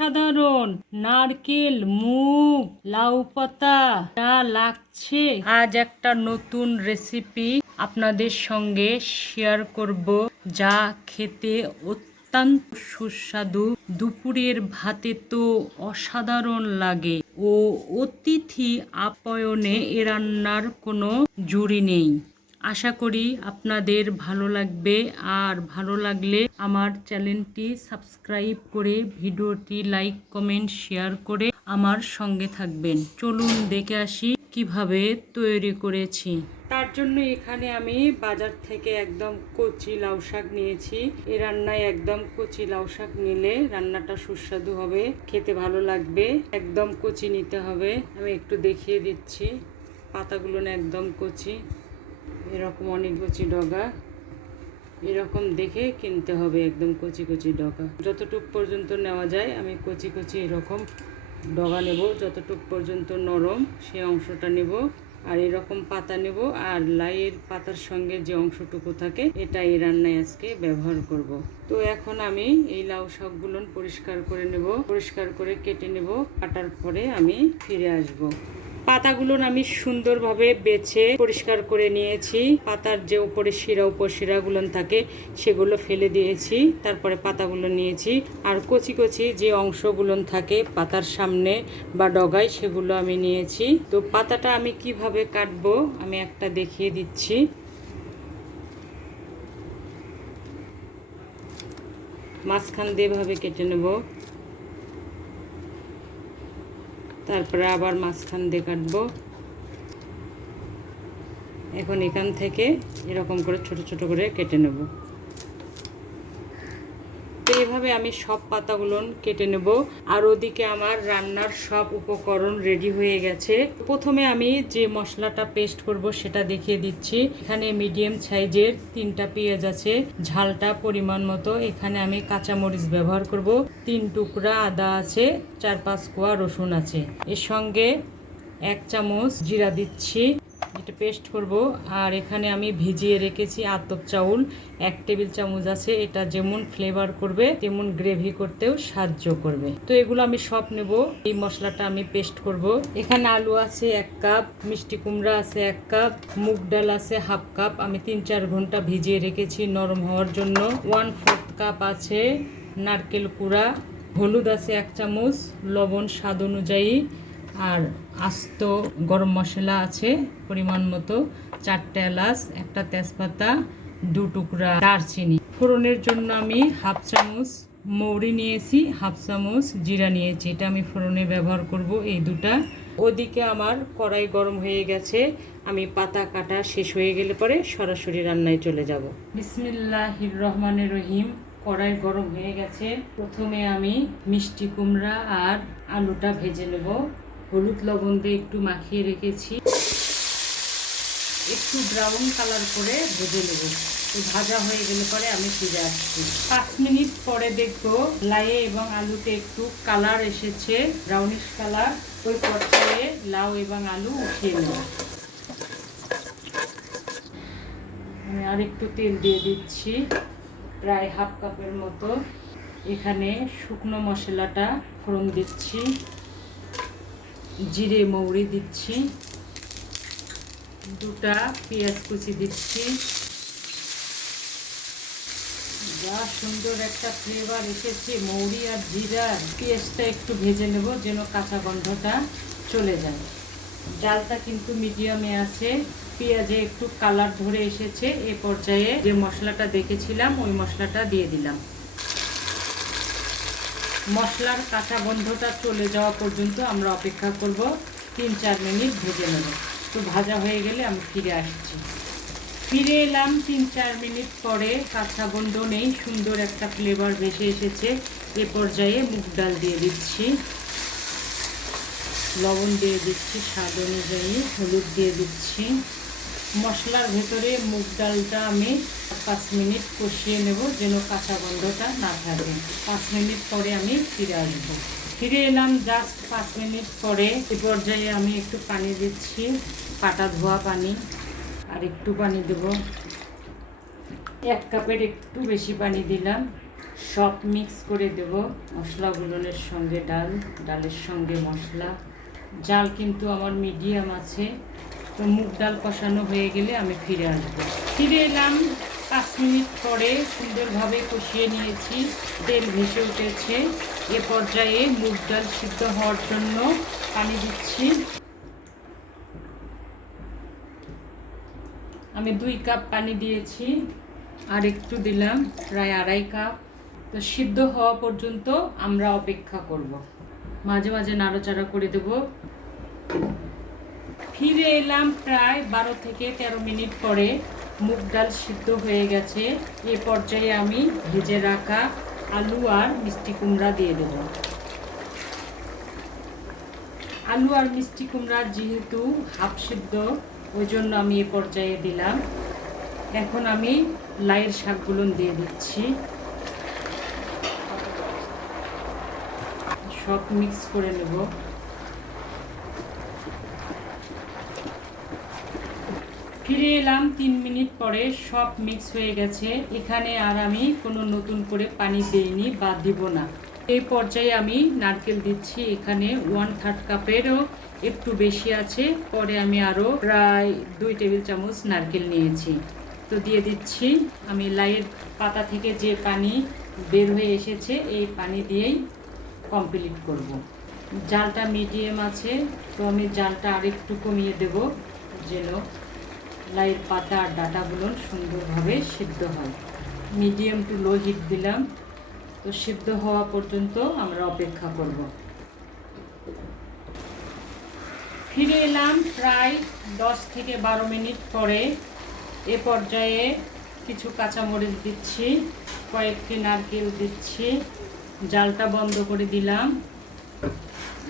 অসাধারণ নারকেল, মুগ, লাউ পাতা যা লাগছে। আজ একটা নতুন রেসিপি আপনাদের সঙ্গে শেয়ার করব, যা খেতে অত্যন্ত সুস্বাদু। দুপুরের ভাতে তো অসাধারণ লাগে ও অতিথি আপ্যায়নে এ রান্নার কোনো জুড়ি নেই। আশা করি আপনাদের ভালো লাগবে, আর ভালো লাগলে আমার চ্যানেলটি সাবস্ক্রাইব করে ভিডিওটি লাইক, কমেন্ট, শেয়ার করে আমার সঙ্গে থাকবেন। চলুন দেখে আসি কিভাবে তৈরি করেছি। তার জন্য এখানে আমি বাজার থেকে একদম কচি লাউ শাক নিয়েছি। এই রান্নায় একদম কচি লাউ শাক নিলে রান্নাটা সুস্বাদু হবে, খেতে ভালো লাগবে। একদম কচি নিতে হবে। আমি একটু দেখিয়ে দিচ্ছি। পাতাগুলো না একদম কচি, এরকম অনেক কচি ডগা, এরকম দেখে কিনতে হবে। একদম কচি কচি ডগা, যতটুক পর্যন্ত নেওয়া যায় আমি কচি কচি এরকম ডগা নেব। যতটুক পর্যন্ত নরম সেই অংশটা নেব, আর এরকম পাতা নেব। আর লাইয়ের পাতার সঙ্গে যে অংশটুকু থাকে এটা এই রান্নায় আজকে ব্যবহার করব। তো এখন আমি এই লাউ শাকগুলো পরিষ্কার করে নেব, পরিষ্কার করে কেটে নেব। কাটার পরে আমি ফিরে আসব। পাতাগুলো আমি সুন্দরভাবে বেছে পরিষ্কার করে নিয়েছি। পাতার যে উপরে উপশিরাগুলো থাকে সেগুলো ফেলে দিয়েছি। তারপরে পাতাগুলো নিয়েছি, আর কচি কচি যে অংশগুলো থাকে পাতার সামনে বা ডগায় সেগুলো আমি নিয়েছি। তো পাতাটা আমি কিভাবে কাটবো আমি একটা দেখিয়ে দিচ্ছি। মাঝখান দিয়ে ভাবে কেটে নেব, তারপরে আবার মাঝখান দিয়ে কাটবো। এখন এখান থেকে এরকম করে ছোট ছোট করে কেটে নেব। তো এইভাবে আমি সব পাতাগুলো কেটে নেব। আর ওদিকে আমার রান্নার সব উপকরণ রেডি হয়ে গেছে। প্রথমে আমি যে মশলাটা পেস্ট করব সেটা দেখিয়ে দিচ্ছি। এখানে মিডিয়াম সাইজের 3টা পেঁয়াজ আছে, ঝালটা পরিমাণ মতো। এখানে আমি কাঁচামরিচ ব্যবহার করব। 3 টুকরা আদা আছে, 4-5 কোয়া রসুন আছে। এর সঙ্গে 1 চামচ জিরা দিচ্ছি, এটা পেস্ট করব। আর এখানে আমি ভিজিয়ে রেখেছি আতপ চাউল 1 টেবিল চামচ আছে। এটা যেমন ফ্লেভার করবে তেমন গ্রেভি করতেও সাহায্য করবে। তো এগুলো আমি সব নেব। এই মশলাটা আমি পেস্ট করব। এখানে আলু আছে 1 কাপ, মিষ্টি কুমড়া আছে 1 কাপ, মুগ ডাল আছে 1/2 কাপ। আমি 3-4 ঘন্টা ভিজিয়ে রেখেছি নরম হওয়ার জন্য। 1/4 কাপ আছে নারকেল কুড়া, হলুদ আছে 1 চামচ, লবণ স্বাদ অনুযায়ী, আর আস্ত গরম মশলা আছে পরিমাণ মতো, 4টে এলাচ, 1টা তেজপাতা, 2 টুকরা দারচিনি। ফোড়নের জন্য আমি 1/2 চামচ মৌরি নিয়েছি, 1/2 চামচ জিরা নিয়েছি। এটা আমি ফোড়নে ব্যবহার করব এই দুটা। ওদিকে আমার কড়াই গরম হয়ে গেছে। আমি পাতা কাটা শেষ হয়ে গেলে পরে সরাসরি রান্নায় চলে যাব। বিসমিল্লাহির রহমানির রহিম। কড়াই গরম হয়ে গেছে। প্রথমে আমি মিষ্টি কুমড়া আর আলুটা ভেজে নেব। হলুদ লবণ দিয়ে একটু মাখিয়ে রেখেছি, একটু ব্রাউন কালার করে ভেজে নেব। তো ভাজা হয়ে গেলে পরে আমি ফিরে আসছি। 5 মিনিট পরে দেখবো লাইয়ে এবং আলুতে একটু কালার এসেছে, ব্রাউনিশ কালার। ওই পর্যায়ে লাউ এবং আলু উঠিয়ে নেব। আমি আর একটু তেল দিয়ে দিচ্ছি, প্রায় 1/2 কাপের মতো। এখানে শুকনো মশলাটা ফোড়ন দিচ্ছি, জিরে মৌরি দিচ্ছি, 2টা পেঁয়াজ কুচি দিচ্ছি। যা সুন্দর একটা ফ্লেভার এসেছে মৌরি আর জিরার। পেঁয়াজটা একটু ভেজে নেব যেন কাঁচা গন্ধটা চলে যায়। জালটা কিন্তু মিডিয়ামে আছে। পেঁয়াজে একটু কালার ধরে এসেছে। এ পর্যায়ে যে মশলাটা দেখেছিলাম ওই মশলাটা দিয়ে দিলাম। মশলার কাঁচা গন্ধটা চলে যাওয়া পর্যন্ত আমরা অপেক্ষা করব। 3-4 মিনিট ভেজে নেব। তো ভাজা হয়ে গেলে আমি ফিরে আসছি। ফিরে এলাম 3-4 মিনিট পরে। কাঁচা গন্ধ নেই, সুন্দর একটা ফ্লেভার ভেসে এসেছে। এ পর্যায়ে মুগ ডাল দিয়ে দিচ্ছি, লবণ দিয়ে দিচ্ছি স্বাদ অনুযায়ী, হলুদ দিয়ে দিচ্ছি। মশলার ভেতরে মুগ ডালটা আমি 5 মিনিট কষিয়ে নেব যেন কাঁচা গন্ধটা না থাকে। 5 মিনিট পরে আমি ফিরে আসবো। ফিরে এলাম জাস্ট 5 মিনিট পরে। এ পর্যায়ে আমি একটু পানি দিচ্ছি, কাটা ধোয়া পানি। আর একটু পানি দেব, 1 কাপের একটু বেশি পানি দিলাম। সব মিক্স করে দেব, মশলাগুলোর সঙ্গে ডালের সঙ্গে মশলা। জাল কিন্তু আমার মিডিয়াম আছে। তো মুগ ডাল কষানো হয়ে গেলে আমি ফিরে আসবো। ফিরে এলাম 5 মিনিট পরে, সুন্দরভাবে কষিয়ে নিয়েছি, তেল ভেসে উঠেছে। এ পর্যায়ে মুগ ডাল সিদ্ধ হওয়ার জন্য পানি দিচ্ছি। আমি 2 কাপ পানি দিয়েছি, আর একটু দিলাম, প্রায় 2.5 কাপ। তো সিদ্ধ হওয়া পর্যন্ত আমরা অপেক্ষা করব। মাঝে মাঝে নাড়াচাড়া করে দেব। ফিরে এলাম প্রায় 12 থেকে 13 মিনিট পরে। মুগ ডাল সিদ্ধ হয়ে গেছে। এ পর্যায়ে আমি ভেজে রাখা আলু আর মিষ্টি কুমড়া দিয়ে দেব। আলু আর মিষ্টি কুমড়া যেহেতু হাফ সিদ্ধ, ওই জন্য আমি এ পর্যায়ে দিলাম। এখন আমি লাইয়ের শাকগুলো দিয়ে দিচ্ছি, সব মিক্স করে নেব। ফিরে এলাম 3 মিনিট পরে, সব মিক্স হয়ে গেছে। এখানে আর আমি কোনো নতুন করে পানি দেইনি বা দিব না। এই পর্যায়ে আমি নারকেল দিচ্ছি। এখানে 1/3 কাপেরও একটু বেশি আছে। পরে আমি আরও প্রায় 2 টেবিল চামচ নারকেল নিয়েছি, তো দিয়ে দিচ্ছি। আমি লাইয়ের পাতা থেকে যে পানি বের হয়ে এসেছে, এই পানি দিয়েই কমপ্লিট করব। জালটা মিডিয়াম আছে, তো আমি জালটা আরেকটু কমিয়ে দেব, যেন লাইয়ের পাতা আর ডাঁটাগুলো সুন্দরভাবে সিদ্ধ হয়। মিডিয়াম টু লো হিট দিলাম। তো সিদ্ধ হওয়া পর্যন্ত আমরা অপেক্ষা করব। ফিরে এলাম প্রায় 10 থেকে 12 মিনিট পরে। এ পর্যায়ে কিছু কাঁচামরিচ দিচ্ছি, কয়েকটি নারকেল দিচ্ছি, জালটা বন্ধ করে দিলাম।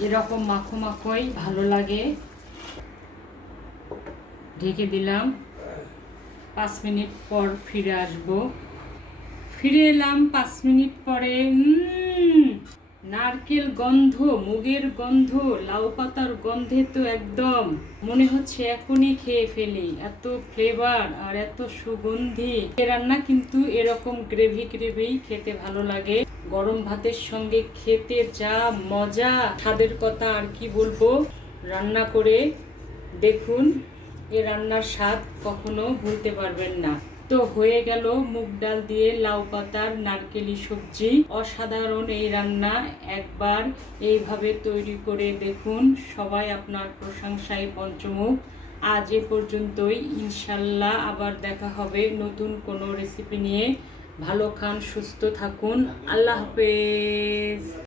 এরকম মাখো মাখোই ভালো লাগে। ঢেকে দিলাম। 5 মিনিট পর ফিরে আসব। ফিরে এলাম 5 মিনিট পরে। নারকেল গন্ধ, মুগের গন্ধ, লাউ পাতার গন্ধে তো একদম মনে হচ্ছে এখনই খেয়ে ফেলি, এত ফ্লেভার আর এত সুগন্ধি। এ রান্না কিন্তু এরকম গ্রেভি গ্রেভি খেতে ভালো লাগে। গরম ভাতের সঙ্গে খেতে যা মজা, স্বাদের কথা আর কি বলবো। রান্না করে দেখুন, এ রান্নার স্বাদ কখনো ভুলতে পারবেন না। তো হয়ে গেল মুগ ডাল দিয়ে লাউ পাতার নারকেলি সবজি। অসাধারণ এই রান্না, একবার এইভাবে তৈরি করে দেখুন, সবাই আপনার প্রশংসায় পঞ্চমুখ। আজ এ পর্যন্তই। ইনশাল্লাহ আবার দেখা হবে নতুন কোনো রেসিপি নিয়ে। ভালো খান, সুস্থ থাকুন। আল্লাহ হাফেজ।